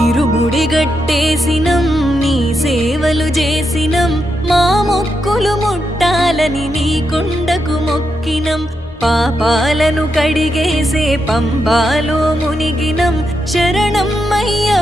ఇరుముడి గట్టేసినం నీ సేవలు చేసినం మా మొక్కులు ముట్టాలని నీ కొండకు మొక్కినం పాపాలను కడిగేసే పంబాలో మునిగినం శరణం అయ్యప్ప